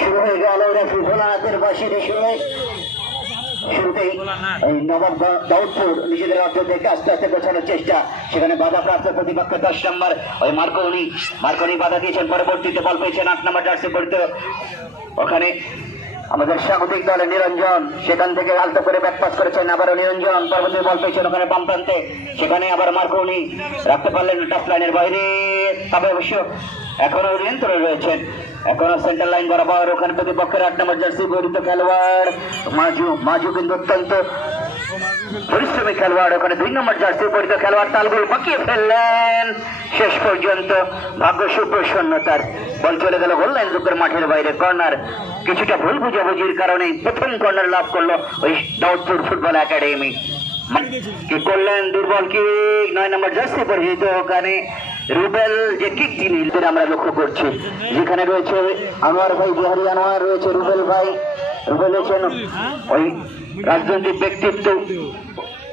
শুরু হয়ে গেল রেফারি ভোলানাথের বাঁশির শুরু শুরুতেই এই নবাব দাউদপুর নিজেদের অর্থ থেকে আস্তে আস্তে গোছানোর চেষ্টা, সেখানে বাধা প্রাপ্ত প্রতিপক্ষের 10 নম্বর ওই মার্কনি বাধা দিয়েছেন, পরবর্তীতে বল পেয়েছেন 8 নম্বর জার্সি পরিত ওখানে আমাদের স্বাগতিক দলের নিরঞ্জন, সেখান থেকে আলতো করে ব্যাকপাস করেছেন, আবারও নিরঞ্জন পরবর্তী বল পেয়েছেন ওখানে বাম প্রান্তে, সেখানে আবার মার্কনি রাখতে পারলেন টাচ লাইনের বাইরে, তবে অবশ্য এখনো নিয়ন্ত্রণে রয়েছেন, এখনো সেন্টার লাইন বরাবর ওখানে প্রতিপক্ষের 8 নম্বর জার্সি পরিত খেলোয়াড় মাজু কিন্তু অত্যন্ত পরিশ্রমী খেলোয়াড়, ওখানে 2 নম্বর জার্সি পরিত খেলোয়াড় তালগোল পাকিয়ে ফেললেন, শেষ পর্যন্ত ভাগ্য সুপ্রসন্নতার বল চলে গেল গোল লাইন রুকের মাঠের বাইরে, কর্নার কিছুটা ভুল বুঝাবুঝির কারণে প্রথম কর্নার লাভ করলো ওই দাউদপুর ফুটবল একাডেমি। কি করলেন দুর্বল কিক, 9 নম্বর জার্সি পরিহিত ওখানে রুবেল যে কিক তিনি আমরা লক্ষ্য করছি, যেখানে রয়েছে আনোয়ার ভাই, বিহারি আনোয়ার রয়েছে, রুবেল ভাই, রুবেল হচ্ছেন ওই রাজনৈতিক ব্যক্তিত্ব,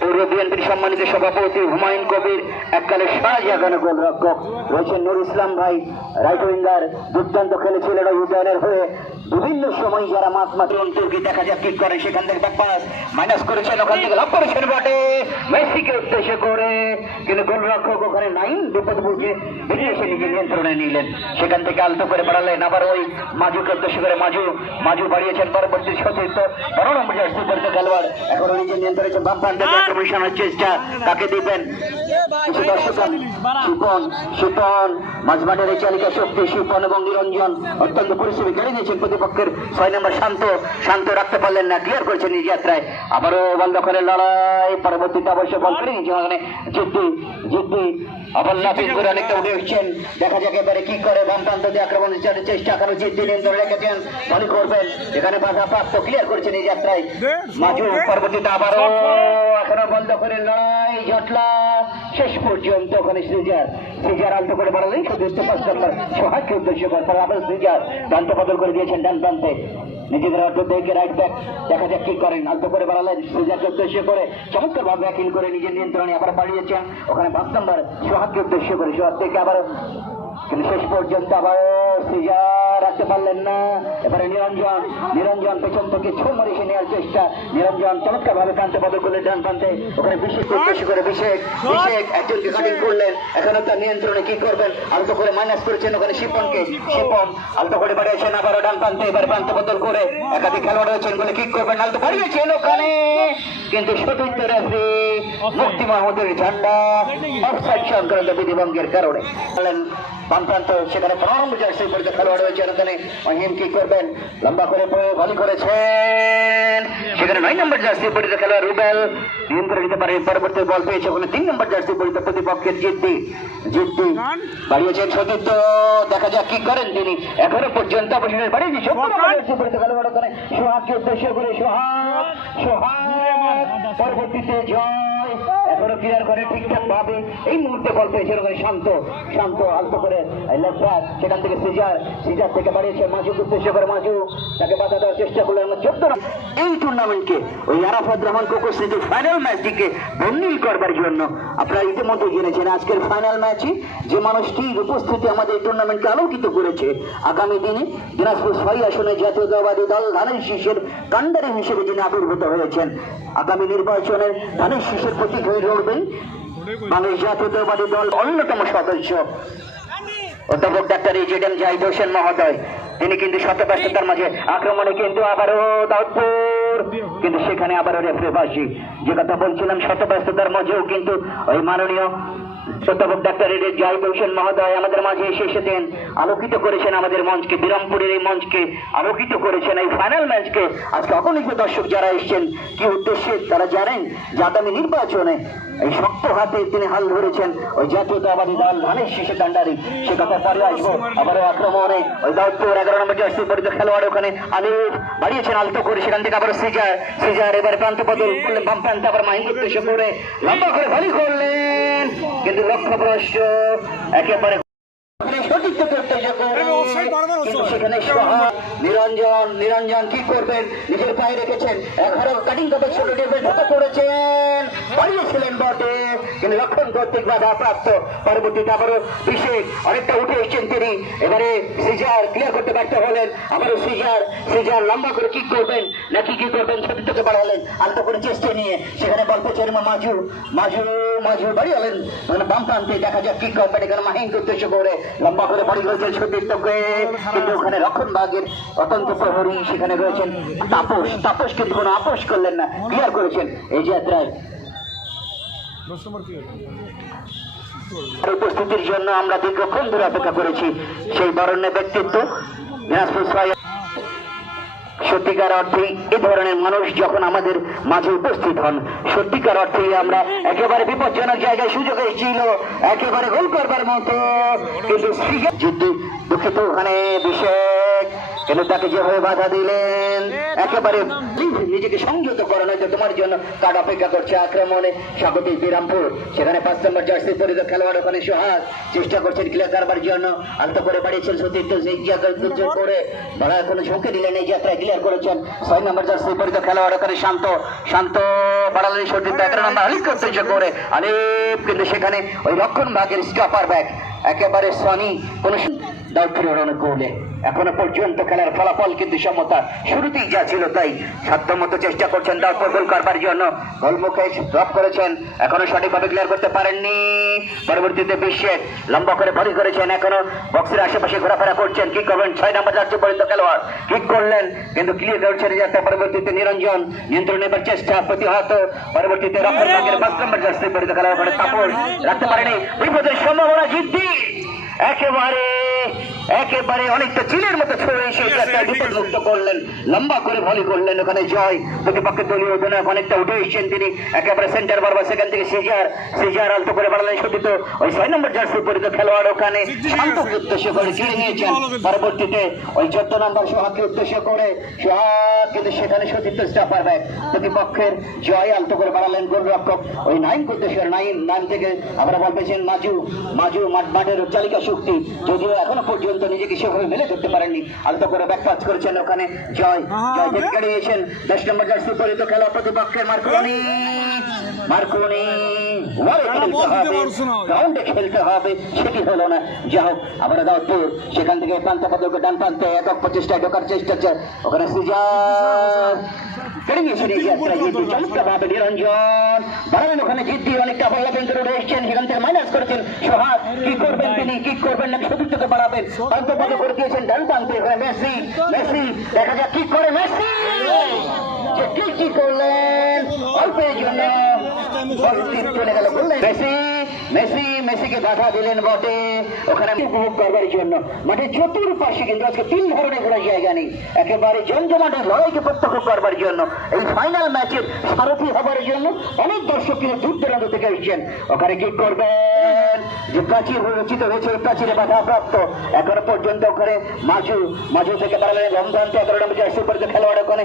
পৌর বিএনপির সম্মানিত সভাপতি হুমায়ুন কবির, এককালে শাহজাহান গোলরক্ষক রয়েছেন নুর ইসলাম ভাই, রাইট উইঙ্গার, দুর্দান্ত খেলেছিলেন ইউটার্নের হয়ে বিভিন্ন সময় যারা মাঝমাঠে অন্তর্কি দেখা যাক কি করে, সেখান থেকে ব্যাকপাস মাইনাস করেছেন, ওখান থেকে লাভ করেছেন বটে মেসিকে উদ্দেশ্য করে, কিন্তু গোলরক্ষক ওখানে নাইন বিপদ বুঝে বেরিয়ে এসে নিজে নিয়ন্ত্রণে নিলেন, সেখান থেকে আলতো করে বাড়ালেন, আবার ওই মাজুকে উদ্দেশ্য করে মাজু বাড়িয়েছেন, পরবর্তী সতীর্থ 12 নম্বর জার্সি পরিত খেলোয়াড় এখনো নিজে নিয়ন্ত্রণে বাম প্রান্তে কমিশনের চেষ্টা, তাকে দিবেন কিছু দর্শক শিপন মাঝমাঠের এই চালিকা শক্তি, শিপন এবং নিরঞ্জন অত্যন্ত পরিশ্রমী কেড়ে নিয়েছেন প্রতিপক্ষের 6 নম্বর শান্ত রাখতে পারলেন না, ক্লিয়ার করেছেন নিজ যাত্রায়, আবারও বল দখলের লড়াই, পরবর্তীতে অবশ্য বল কেড়ে নিয়েছে ওখানে জিদ্দি আবার লাফিস করে অনেকটা উঠে এসছেন, দেখা যাক এবারে কি করে, বাম প্রান্ত দিয়ে আক্রমণের চেষ্টা এখনো জিদ্দি নিয়ন্ত্রণ রেখেছেন, বল করবেন, এখানে বাধা প্রাপ্ত, ক্লিয়ার করেছেন এই যাত্রায় মাজু, পরবর্তীতে আবারও এখনো বল দখলের লড়াই জটলা, শেষ পর্যন্ত ওখানে সিজার আলতো করে বাড়ালেন, শুধু 5 নম্বর সোহাগকে উদ্দেশ্য করে আবার সিজার প্রান্ত বদল করে দিয়েছেন ডান প্রান্তে, নিজেদের অর্থ থেকে রাইট ব্যাক, দেখা যাক কি করেন, আলতো করে বাড়ালেন সিজারকে উদ্দেশ্য করে, চমৎকার ভাবে ব্যাকিং করে নিজের নিয়ন্ত্রণে আবার বাড়িয়েছেন ওখানে 5 নম্বর সোহাগকে উদ্দেশ্য করে, সোহাগ থেকে আবার কিন্তু শেষ পর্যন্ত আবার সিজার রাখতে পারলেন না, এবারে নিরঞ্জন পেছন থেকে ছো মরিষে নেওয়ার চেষ্টা, নিরঞ্জন চমৎকার ভাবে প্রান্ত বদল করলেন ডান প্রান্তে, ওখানে বিশেষ উদ্দেশ্য করে বিশেষ একজনকে কাটিং করলেন, এখনো তার নিয়ন্ত্রণে কি করবেন, আলতো করে মাইনাস করেছেন ওখানে শিপন আলতো করে বাড়িয়েছেন, আবারও ডান প্রান্তে এবার প্রান্ত বদল করে একাধিক খেলোয়াড় রয়েছেন বলে কিক করবেন, আলতো বাড়িয়েছেন ওখানে, কিন্তু সতীর্থ রেফারি মুফতি মাহমুদের ঝান্ডা অফসাইড সংক্রান্ত বিধিভঙ্গের কারণে বাম প্রান্ত, সেখানে 15 নম্বর জার্সি পরিত খেলোয়াড় রয়েছেন ওখানে অহিম কি করবেন, লম্বা করে ভলি করেছেন, সেখানে 9 নম্বর জার্সি পরিত খেলোয়াড় রুবেল নিয়ন্ত্রণ নিতে পারে, পরবর্তী বল পেয়েছে ওখানে 3 নম্বর জার্সি পরিত প্রতিপক্ষের জিদ্দি বাড়িয়েছেন সতীর্থ, দেখা যাক কি করেন তিনি, এখনো পর্যন্ত অবশেষে বাড়িয়ে দিয়েছে খেলোয়াড় ওখানে সোহাগকে উদ্দেশ্য করে, সোহাগ পরবর্তীতে জয়, এখনো ক্লিয়ার করে ঠিকঠাক ভাবে, এই মুহূর্তে বল পেয়েছেন ওখানে শান্ত আলতো করে সেখান থেকে সিজার থেকে বাড়িয়েছে মাজুকে উদ্দেশ্য করে, মাজু তাকে বাধা দেওয়ার চেষ্টা করলেন, 14 এই টুর্নামেন্টকে ওই আরাফাত রহমান কোকো স্মৃতির ফাইনাল ম্যাচটিকে বর্ণিল করবার জন্য আপনারা ইতিমধ্যে জেনেছেন আজকের ফাইনাল ম্যাচই যে মানুষটির উপস্থিতি আমাদের এই টুর্নামেন্টকে আলোকিত করেছে, আগামী দিনে দিনাজপুর 6 আসনে জাতীয়তাবাদী দল ধানের শীষের কাণ্ডারি হিসেবে যিনি আবির্ভূত হয়েছেন, আগামী নির্বাচনের ধানের শীষের প্রতীক হয়ে লড়বেন বাংলাদেশ জাতীয়তাবাদী দল অন্যতম সদস্য অধ্যাপক ডাক্তার এজেডএম জাহিদ হোসেন মহোদয়, তিনি কিন্তু শতব্যস্ততার মাঝে আক্রমণে কিন্তু আবারও দাউদপুর, কিন্তু সেখানে আবারও রেফারি যে কথা বলছিলাম, শতব্যস্ততার মাঝেও কিন্তু ওই মাননীয় অধ্যাপক ডাক্তার জাহিদ হোসেন মহোদয় আমাদের মাঝে এসেছেন, আলোকিত করেছেন আমাদের মঞ্চকে, বিরামপুরের এই মঞ্চকে আলোকিত করেছেন, এই ফাইনাল ম্যাচকে আজকে অগণিত দর্শক যারা এসছেন কি উদ্দেশ্যে তারা জানেন যে আগামী নির্বাচনে এই শক্ত হাতে তিনি হাল ধরেছেন ওই জাতীয়তাবাদী দল ধানের শীষের কাণ্ডারি, সে কথা পরে আসবো, আবারও আক্রমণে ওই দাউদপুর 11 নম্বর জার্সি পরিত খেলোয়াড় ওখানে আলিফ বাড়িয়েছেন আলতো করে, সেখান থেকে আবার সিজার এবার প্রান্ত বদল করলেন বাম প্রান্তে, আবার মাহিম উদ্দেশ্য করে লম্বা করে ভলি করলেন, কিন্তু লক্ষ্যভ্রষ্ট একেবারে সঠিক কিন্তু সেখানে নিরঞ্জন নিরঞ্জন কি করবেন, নিজের পায়ে রেখেছেন, 11 কাটিং কাপে ছোট টেবিল ঢুকে পড়েছেন, বাড়িয়েছিলেন বটে কিন্তু রক্ষণ কর্তৃক বাধা প্রাপ্ত। পরবর্তীতে আবারও বিশেষ অনেকটা উঠে এসেছেন তিনি, এবারে সিজার ক্লিয়ার করতে ব্যর্থ হলেন। আবারও সিজার লম্বা করে কিক করবেন নাকি কি করবেন, সতীর্থকে বাড়ালেন আলতো করে চেষ্টা নিয়ে, সেখানে বল পেয়েছেন মাজু মাজু মাজু বাড়ি হলেন মানে বাম প্রান্তে। দেখা যাক কিক করবেন এখানে মাহিনকে উদ্দেশ্য করে লম্বা করে বাড়ি হয়েছেন সতীর্থকে, কিন্তু ওখানে রক্ষণ ভাগের অত্যন্ত প্রহরী সেখানে রয়েছেন তাপস কিন্তু কোনো আপোষ করলেন না, ক্লিয়ার করেছেন এই যাত্রায়। উপস্থিতির জন্য আমরা দীর্ঘক্ষণ ধরে অপেক্ষা করেছি সেই বরণ্য ব্যক্তিত্ব দিনাজপুর। সত্যিকার অর্থে এ ধরনের মানুষ যখন আমাদের মাঝে উপস্থিত হন, সত্যিকার অর্থে আমরা একেবারে বিপজ্জনক জায়গায় সুযোগ এসেছিল একেবারে গোল করবার মতো, কিন্তু দুঃখিত ওখানে বিশেষ কিন্তু তাকে যেভাবে বাধা দিলেন একেবারে নিজেকে সংযত করা নয়তো তোমার জন্য কার্ড অপেক্ষা করছে আক্রমণে। স্বাগতিক বিরামপুর, সেখানে 5 নম্বর জার্সি পরিত খেলোয়াড় ওখানে সোহাগ চেষ্টা করছেন ক্লিয়ার করবার জন্য, আলতো করে বাড়িয়েছেন সতীর্থ সেই জায়গা করে বড় কোনো ঝুঁকে দিলেন এই যাত্রায় ক্লিয়ার করেছেন 6 নম্বর জার্সি পরিত খেলোয়াড় ওখানে শান্ত বাড়ালেন সতীর্থ 11 নম্বর আলিফ করতে করে আলিফ, কিন্তু সেখানে ওই রক্ষণ ভাগের স্টপার ব্যাক একেবারে সনি কোন দাউদপুরের অনুকূলে। এখনো পর্যন্ত খেলার ফলাফল কিন্তু সমতা, শুরুতেই যা ছিল তাই। সাধ্যমতো চেষ্টা করছেন দাউদপুর গোল করবার জন্য, গোলমুখে ড্রপ করেছেন, এখনো সঠিকভাবে ক্লিয়ার করতে পারেননি। পরবর্তীতে বিশ্বের লম্বা করে ভরি করেছেন, এখনো বক্সের আশেপাশে ঘোরাফেরা করছেন, কি করবেন 6 নম্বর জার্সি পর্যন্ত খেলোয়াড় কিক করলেন কিন্তু ক্লিয়ার করছেন যাতে। পরবর্তীতে নিরঞ্জন নিয়ন্ত্রণ নেবার চেষ্টা প্রতিহত, পরবর্তীতে রক্ষণ ভাগের 5 নম্বর জার্সি পর্যন্ত খেলোয়াড় করে তাপস রাখতে পারেনি, বিপদের সম্ভাবনা জিদ্দি একেবারে অনেকটা চিলের মতো ছড়ে এসে বিপদমুক্ত করলেন, লম্বা করে ভলি করলেন ওখানে জয়। প্রতিপক্ষের দলীয় অধিনায়ক অনেকটা উঠে এসেছেন তিনি, একেবারে সেন্টার বারবার, সেখান থেকে সিজার আলতো করে বাড়ালেন সতীত ওই 6 নম্বর জার্সি পরিত খেলোয়াড় ওখানে শান্তকে উদ্দেশ্য করে চিড়ে নিয়েছেন। পরবর্তীতে ওই 14 নম্বর সোহাগকে উদ্দেশ্য করে সোহাগ কিন্তু সেখানে সতীর্থ স্টাফার ব্যাক, প্রতিপক্ষের জয় আলতো করে বাড়ালেন গোলরক্ষক ওই 9 উদ্দেশ্য 9 থেকে আবার বল পেয়েছেন মাজু মাঠের চালিকা শক্তি, যদিও এখনো পর্যন্ত নিজেকে সেভাবে মেলে ধরতে পারেননি, আলতো করে ব্যাক পাস করেছেন ওখানে জয় গড়িয়েছেন 10 নম্বর জার্সি পরিত খেলা প্রতিপক্ষের মার্কোনি গ্রাউন্ডে খেলতে হবে, সেটি হলো না। যা হোক আবার দাউদপুর সেখান থেকে প্রান্ত পদক ডান প্রান্তে একক প্রচেষ্টায় ঢোকার চেষ্টা ওখানে সিজার কেড়ে নিয়েছেন এই যাত্রা জিদ্দি চমৎকার ভাবে নিরঞ্জন বাড়ালেন ওখানে জিদ্দি অনেকটা বল্লা পেন্টে উঠে এসছেন, সেখান থেকে মাইনাস করেছেন সোহাগ, কি করবেন তিনি, কি করবেন না সতীর্থকে বাড়াবেন, প্রান্ত পদক করে দিয়েছেন ডান প্রান্তে মেসি দেখা যাক কি করে মেসি কি করলেন অল্পের জন্য চলে গেল মেসিকে বাধা দিলেন বটে ওখানে উপভোগ করবার জন্য। মাঠে চতুর্পাশে কিন্তু আজকে 3 ধরনের কোনো জায়গা নেই, একেবারে জমজমাটের লড়াইকে প্রত্যক্ষ করবার জন্য, এই ফাইনাল ম্যাচের সারথি হবার জন্য অনেক দর্শক কিন্তু দূর দূরান্ত থেকে এসেছেন। ওখানে কি করবেন, যে প্রাচীর রচিত হয়েছে প্রাচীরে বাধা প্রাপ্ত, এখনো পর্যন্ত ওখানে মাজু থেকে বাড়ালেন রমজানকে 11 নম্বর জার্সি পরিত খেলোয়াড় ওখানে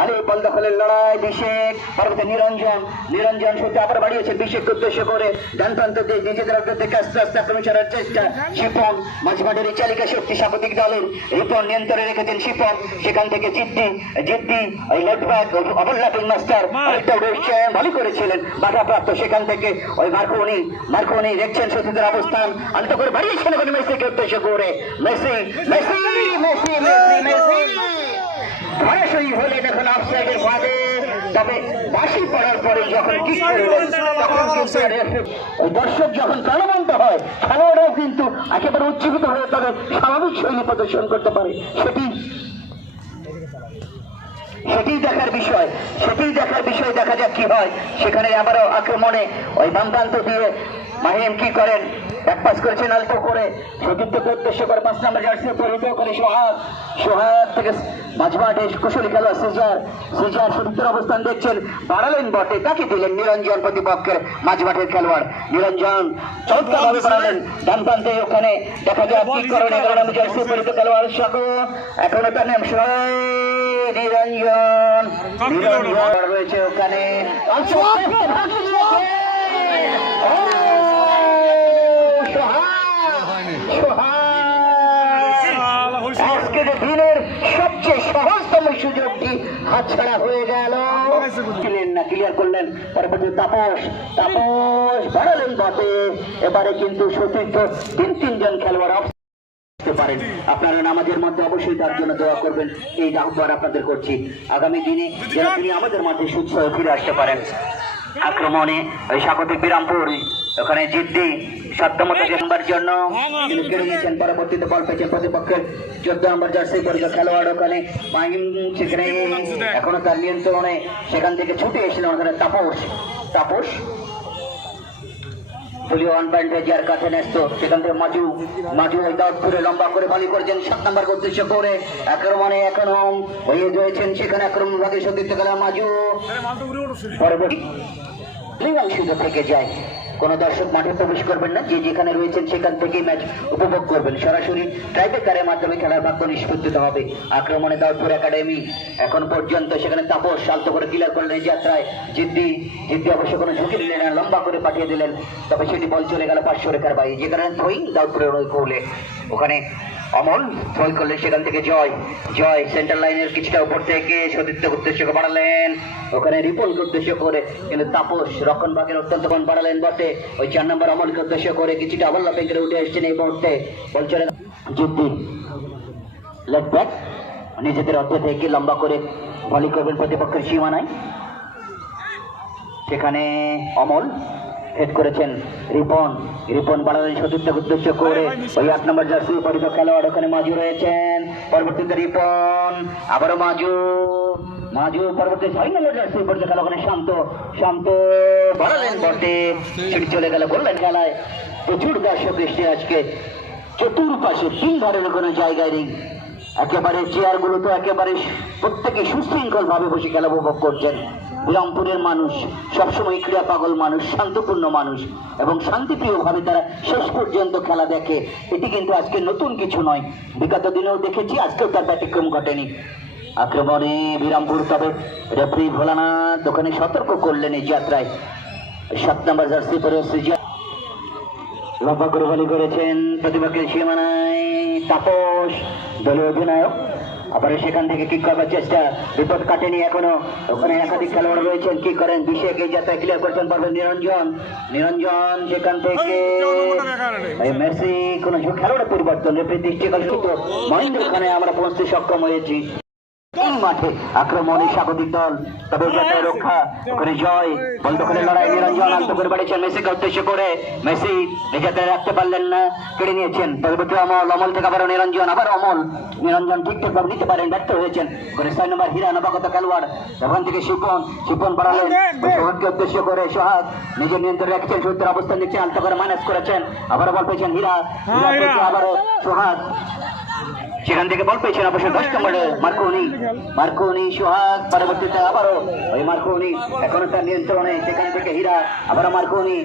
আলিফ বল দখলের লড়াই বিশেষ। পরবর্তী নিরঞ্জন সত্যি আবার বাড়িয়েছে বিশেষকে উদ্দেশ্য করে ডান প্রান্ত দিয়ে নিজেদের থেকে আস্তে আস্তে আক্রমণ করার চেষ্টা। শিপন মাঝমাঠের চালিকা শক্তি স্বাগতিক দলের রিপন নিয়ন্ত্রণে রেখেছেন শিপন, সেখান থেকে জিদ্দি ওই লেফট ব্যাক ওভারল্যাপিং মাস্টার অনেকটা উঠেছেন, ভালো করেছিলেন বাধাপ্রাপ্ত, সেখান থেকে ওই মার্কোনি দেখছেন সতীদের অবস্থান, আলতো করে বাড়িয়েছেন ওখানে মেসিকে উদ্দেশ্য করে মেসি সরাসরি হলেন এখন অফসাইডের ফাঁদে। তবে বাঁশি পড়ার পরে যখন কিক করলেন তখন ওই দর্শক যখন প্রাণবন্ত হয় খেলোয়াড়রাও কিন্তু একেবারে উজ্জীবিত হয়ে তাদের স্বাভাবিক শৈলী প্রদর্শন করতে পারে, সেটি দেখার বিষয় দেখা যাক কি হয়। সেখানে আবারও আক্রমণে ওই বাম প্রান্ত দিয়ে মাহিম কি করেন, ব্যাকপাস করেছেন আলতো করে সতীর্থকে উদ্দেশ্য করে 5 নম্বর জার্সি পরিহিত করে সোহাগ থেকে মাঝমাঠে কুশলী খেলোয়াড় সিজার সতীর্থের অবস্থান দেখছেন, বাড়ালেন বটে, তাকে দিলেন নিরঞ্জন প্রতিপক্ষের মাঝমাঠের খেলোয়াড় নিরঞ্জন চমৎকার ভাবে বাড়ালেন ডান প্রান্তে। ওখানে দেখা যায় কি করেন 11 নম্বর জার্সি পরিহিত খেলোয়াড় সহ এখনো তার নাম নিরঞ্জন রয়েছে ওখানে সুযোগটি হাতছাড়া হয়ে গেল। ক্লিয়ার করলেন পরবর্তী তাপস বাড়ালেন বটে। এবারে কিন্তু সতীর্থ তিনজন খেলোয়াড় পারেন। আপনারা নামাজের মধ্যে অবশ্যই তার জন্য দোয়া করবেন, এই আহ্বান আপনাদের করছি। আগামী দিনে যেন তিনি আমাদের মধ্যে সুস্থ হয়ে ফিরে আসতে পারেন। আক্রমণে ওই স্বাগতিক বিরামপুর ওখানে জিদ্দি 7 নম্বর জন্য তিনি কেড়ে নিয়েছেন। পরবর্তীতে বল পেয়েছেন প্রতিপক্ষের 14 নম্বর জার্সি পরিচয় খেলোয়াড় ওখানে মাহিম, সেখানে এখনো তার নিয়ন্ত্রণে, সেখান থেকে ছুটে এসেছিলেন ওখানে তাপস দলীয় 1 পয়েন্ট যার কাছে ন্যস্ত। সেখান থেকে মাজু ওই দাউদপুরে লম্বা করে বালি করেছেন 7 নম্বর উদ্দেশ্য করে। আক্রমণে এখনো হয়ে রয়েছেন সেখানে আক্রমণ ভাগে সতীর্থ খেলা মাজু। পরবর্তী সুযোগ থেকে যায়। কোন দর্শক মাঠে প্রবেশ করবেন না, যে যেখানে রয়েছেন সেখান থেকেই ম্যাচ উপভোগ করবেন। সরাসরি ট্রাইব্রেকারের মাধ্যমে খেলার ভাগ্য নিষ্পত্তিত হবে। আক্রমণে দাউদপুর একাডেমি এখন পর্যন্ত সেখানে তাপস শান্ত করে ক্লিয়ার করলেন যাত্রায়। জিদ্দি অবশ্য কোনো ঝুঁকি নিলেন না, লম্বা করে পাঠিয়ে দিলেন, তবে সেটি বল চলে গেল 500 রেখার বাইরে। যেখানে থ্রোয়িং দাউদপুরের ওই কৌলে ওখানে অমল থ্রোই করলেন, সেখান থেকে জয় সেন্টার লাইনের কিছুটা উপর থেকে সতীর্থ উদ্দেশ্য বাড়ালেন, ওখানে রিপনকে উদ্দেশ্য করে, কিন্তু তাপস রক্ষণ ভাগের অত্যন্ত কোণ বাড়ালেন বটে। ওই 4 নম্বর অমলকে উদ্দেশ্য করে কিছুটা অবল্লা ব্যাংকের উঠে এসছেন এই মুহূর্তে। বল চলে জিদ্দি লেফট ব্যাক নিজেদের অর্থ থেকে লম্বা করে ভলি করবেন প্রতিপক্ষের সীমানায়। সেখানে অমল হেড করেছেন রিপন বাড়ালেন সতীর্থকে উদ্দেশ্য করে। ওই 8 নম্বর জার্সি পরিচয় খেলোয়াড় ওখানে মাজু রয়েছেন। পরবর্তীতে রিপন, আবারও মাজু পরবর্তী 6 নম্বর জার্সি পরিচয় খেলা ওখানে শান্ত বাড়ালেন বটে, সেটি চলে গেল বললেন খেলায়। প্রচুর দর্শক দৃষ্টি আজকে চতুর্পাশে 3 ধারের কোনো জায়গায় নেই। একেবারে চেয়ারগুলো তো একেবারে প্রত্যেকে সুশৃঙ্খল ভাবে বসে খেলা উপভোগ করছেন। বিরামপুরের মানুষ সবসময় ক্রীড়া পাগল মানুষ, শান্তপূর্ণ মানুষ এবং শান্তিপ্রিয় ভাবে তারা শেষ পর্যন্ত খেলা দেখে। এটি কিন্তু আজকে নতুন কিছু নয়, বিগত দিনেও দেখেছি, আজকেও তার ব্যতিক্রম ঘটেনি। আক্রমণে বিরামপুর, তবে রেফারি ভোলানাথ ওখানে সতর্ক করলেন এই যাত্রায়। 7 নম্বর জার্সি পরে লম্বা করে বলি করেছেন প্রতিপক্ষের সীমানায় তাপস, দলীয় অধিনায়ক। আবার সেখান থেকে কিক করবার চেষ্টা, বিপদ কাটেনি এখনো, ওখানে একাধিক খেলোয়াড় রয়েছেন। কি করেন 20 এই যাত্রায় ক্লিয়ার করছেন পারবেন নিরঞ্জন সেখান থেকে মেসি, কোন খেলোয়াড়ের পরিবর্তন রেফারি দৃষ্টিকোণ মহেন্দ্র খানে আমরা পৌঁছতে সক্ষম হয়েছি মাঠে। আক্রমণে স্বাগতিক দল, তবে যাত্রায় রক্ষা, ওখানে জয়, বল দখলের লড়াই। নিরঞ্জন আন্ত করে বাড়িয়েছেন মেসিকে উদ্দেশ্য করে, মেসি যাত্রায় রাখতে পারলেন না, কেড়ে নিয়েছেন। পরবর্তী অমল থেকে আবার নিরঞ্জন ঠিকঠাক ভাবে নিতে পারেন, ব্যর্থ হয়েছেন। ওখানে 6 নম্বর হীরা নবাগত খেলোয়াড়, ওখান থেকে শিপন বাড়ালেন সোহাগকে উদ্দেশ্য করে। সোহাগ নিজের নিয়ন্ত্রণে রেখেছেন, সূত্রের অবস্থান দিচ্ছেন, আন্ত করে মাইনাস করেছেন, আবারও বল পেয়েছেন হীরা, আবারও সোহাগ, সেখান থেকে বল পেয়েছেন অবশ্য 10 নম্বরে মার্কোনি সোহাগ। পরবর্তীতে আবারও ওই মার্কোনি এখনো তার নিয়ন্ত্রণে, সেখান থেকে হীরা, আবারও মার্কোনি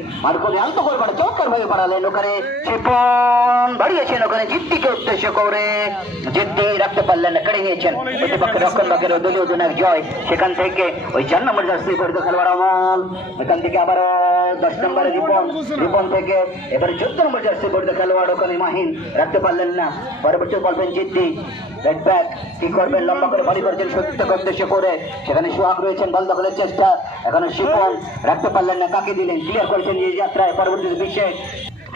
আন্ত করবার চমৎকার ভাবে বাড়ালেন। ওখানে শিপন বাড়িয়েছেন, ওখানে জিদ্দিকে উদ্দেশ্য করে, জিদ্দি রাখতে পারলেন না, কেড়ে নিয়েছেন। প্রতিপক্ষের রক্ষণ ভাগের দলীয় অধিনায়ক জয়, সেখান থেকে ওই 4 নম্বর জার্সি পরিচিত খেলোয়াড় অমল, এখান থেকে আবারও 10 নম্বরে রিপন থেকে এবারে 14 নম্বর জার্সি পরিচিত খেলোয়াড় ওখানে মাহিন রাখতে পারলেন না। পরবর্তী বলবেন জিদ্দি কি করবেন, লম্বা করে বলি করেছেন সতীর্থকে উদ্দেশ্য করে, সেখানে সোহাগ রয়েছেন, বল দখলের চেষ্টা, এখানে শিপন রাখতে পারলেন না, কাকে দিলেন, ক্লিয়ার করেছেন এই যাত্রায়। পরবর্তীতে বিশ্বে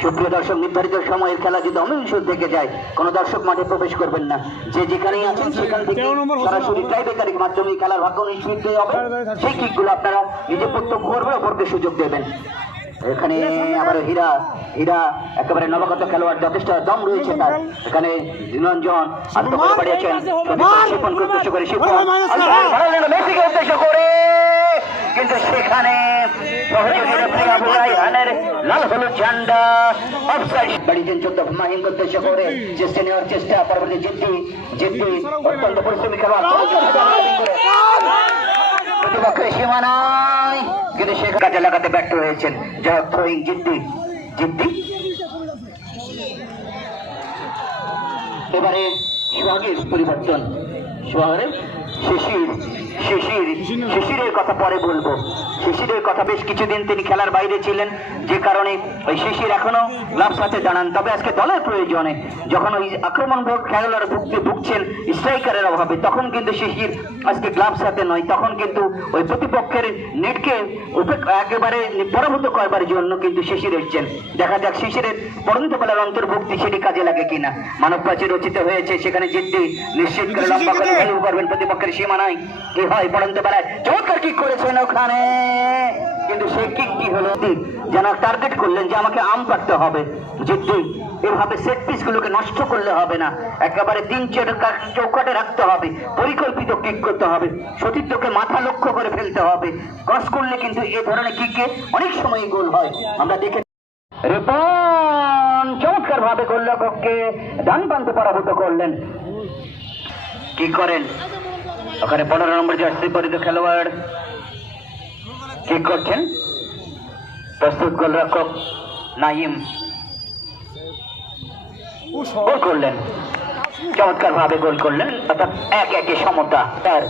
সুপ্রিয় দর্শক, নির্ধারিত সময়ের খেলা যদি অমিংস থেকে যায়, কোন দর্শক মাঠে প্রবেশ করবেন না, যে যেখানেই আছেন সেখান থেকে সরাসরি ট্রাইব্রেকারের মাধ্যমে খেলার ভাগ্য নিশ্চিত হবে। সেই কিকগুলো আপনারা নিজে প্রত্যক্ষ করবেন, অপরকে সুযোগ দেবেন। এখানে আবার হীরা একেবারে নবাগত খেলোয়াড়, যথেষ্ট দম রয়েছে তার। এখানে নিরঞ্জন আন্ত করে বাড়িয়েছেন, শিপনকে উদ্দেশ্য করে মেসিকে উদ্দেশ্য করে, কিন্তু সেখানে লাল হলুদ ঝান্ডা অফসাইড বাড়িয়েছেন 14 মাহিমকে উদ্দেশ্য করে, চেষ্টা নেওয়ার চেষ্টা। পরবর্তী জিদ্দি অত্যন্ত পরিশ্রমী খেলোয়াড়, প্রতিপক্ষের সীমানায়, কিন্তু সে কাজে লাগাতে ব্যর্থ হয়েছেন। যাই হোক, থ্রোয়িং জিদ্দি। এবারে সোহাগের পরিবর্তন, শহরে শিশির শিশির শিশিরের কথা পরে বলবো। শিশিরের কথা, বেশ কিছুদিন তিনি খেলার বাইরে ছিলেন, যে কারণে ওই শিশির এখনো গ্লাভস হাতে দাঁড়ান। তবে আজকে দলের প্রয়োজনে যখন ওই আক্রমণ খেলোয়াড় ভুগছেন স্ট্রাইকারের অভাবে, তখন কিন্তু শিশির আজকে গ্লাভস হাতে নয়, তখন কিন্তু ওই প্রতিপক্ষের নেটকে একেবারে পরাভূত করবার জন্য কিন্তু শিশির এসছেন। দেখা যাক শিশিরের পরন্ত বেলার অন্তর্ভুক্তি সেটি কাজে লাগে কিনা। মানব প্রাচীর রচিত হয়েছে, সেখানে জিদ্দি নিশ্চিত করে লম্বা করে ভ্যালু করবেন প্রতিপক্ষের সীমানায়। কি হয় পরন্ত বেলায়, চমৎকার কিক করেছেন ওখানে, কিন্তু সেই কিক কি হলো, যেন টার্গেট করলেন যে আমাকে আম পাড়তে হবে। জিদ্দি এভাবে সেট পিস গুলোকে নষ্ট করলে হবে না, একেবারে 3-4 চৌকাটে রাখতে হবে, পরিকল্পিত কিক করতে হবে, সতীর্থকে মাথা লক্ষ্য করে ফেলতে হবে। ক্রস করলে কিন্তু এই ধরনের কিকে অনেক সময় গোল হয়, আমরা দেখে। রিপন চমৎকার ভাবে গোলরক্ষককে ডান প্রান্তে পরাভূত করলেন। কি করেন ওখানে 15 নম্বর জার্সি পরিহিত খেলোয়াড় কি করছেন, প্রস্তুত গোলরক্ষক নাইম গোল করলেন, চমৎকার ভাবে গোল করলেন, অর্থাৎ 1-1 সমতা। তার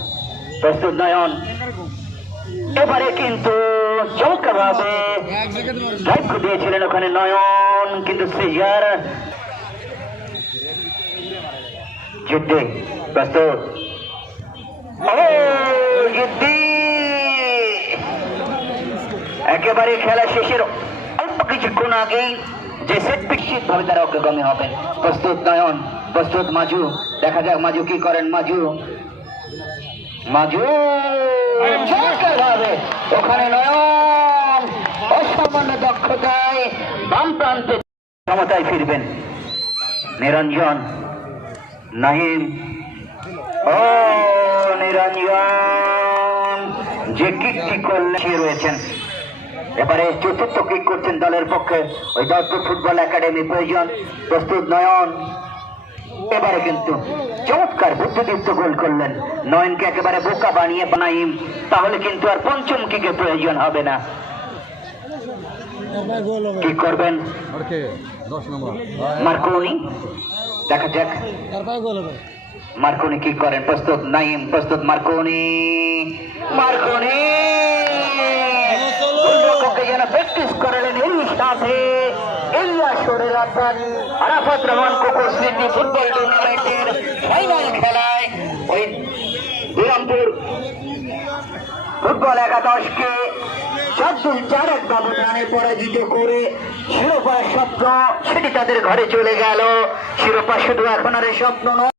প্রস্তুত নয়ন, এবারে কিন্তু চমৎকার ভাবে ড্রাইভ দিয়েছিলেন ওখানে নয়ন, কিন্তু সিজার জিদ্দি প্রস্তুত, জিদ্দি একেবারে খেলা শেষের অল্প কিছুক্ষণ আগেই যে সেট পিছিয়ে ভাবে তারা অগ্রগামী হবেন। প্রস্তুত নয়ন, প্রস্তুত মাজু, দেখা যাক মাজু কি করেন। মাজু ভাবে ওখানে নয়ন অসামান্য দক্ষতায় বাম প্রান্তে ক্ষমতায় ফিরবেন। নিরঞ্জন, নাহিম, ও নিরঞ্জন যে কিকটি করলে রয়েছেন। এবারে চতুর্থ কিক করছেন দলের পক্ষে ওই দলপুর ফুটবল একাডেমি প্রয়োজন। প্রস্তুত নয়ন, এবারে কিন্তু চমৎকার বুদ্ধিদীপ্ত গোল করলেন। নয়নকে একেবারে বোকা বানিয়ে নাইম, তাহলে কিন্তু আর পঞ্চম কিকের প্রয়োজন হবে না। কি করবেন মার্কোনি, দেখা যাক মার্কোনি কি করেন। প্রস্তুত নাইম, প্রস্তুত মার্কোনি, মার্কোনি যেন প্র্যাকটিস করলেন। এই সাথে আরাফাত রহমান কোকো স্মৃতি ফুটবল টুর্নামেন্টের ফাইনাল খেলায় ওই বিরামপুর ফুটবল 11কে 4-4 ব্যবধানে পরাজিত করে শিরোপার স্বপ্ন সেটি তাদের ঘরে চলে গেল। শিরোপা শুধু এখন আর স্বপ্ন নয়।